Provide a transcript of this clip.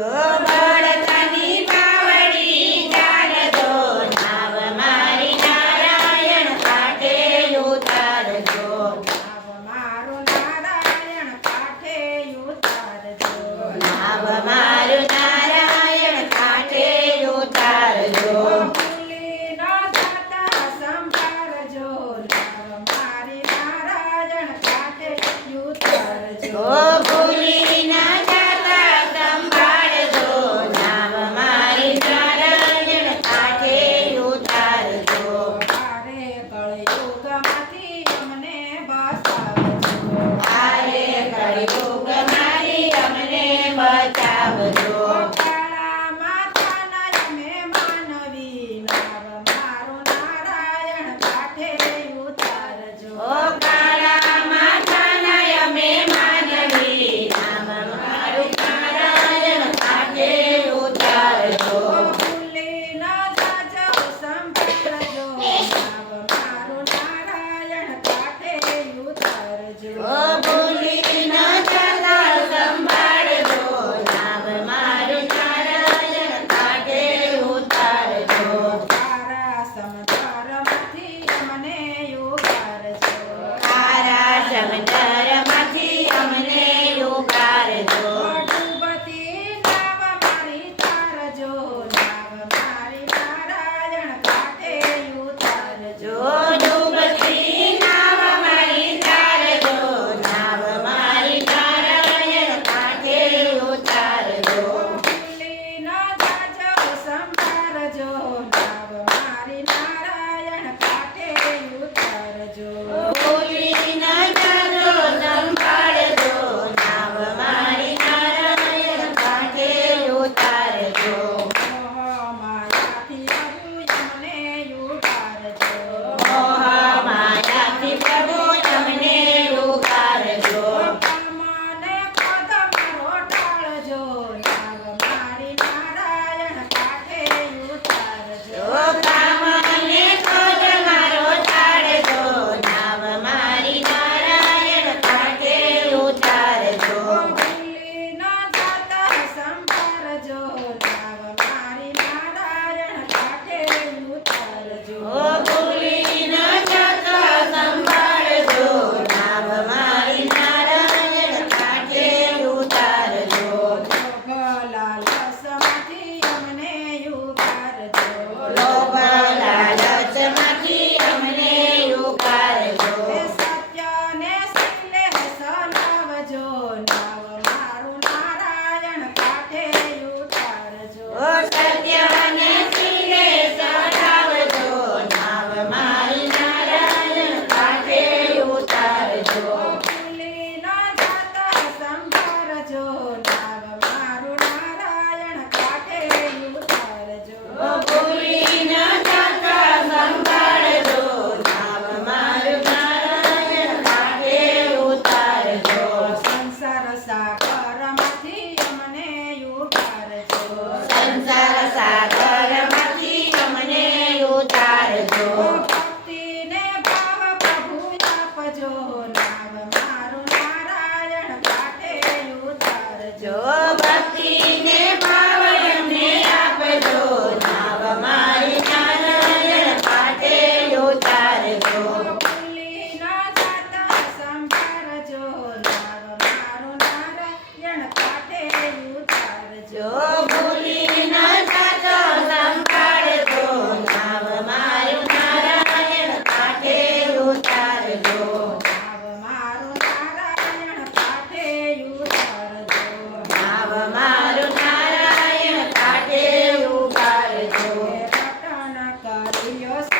เด้อ સંભાળજો. નાવ મારી નારાયણ કાંઠે ઉતારજો. Tchau.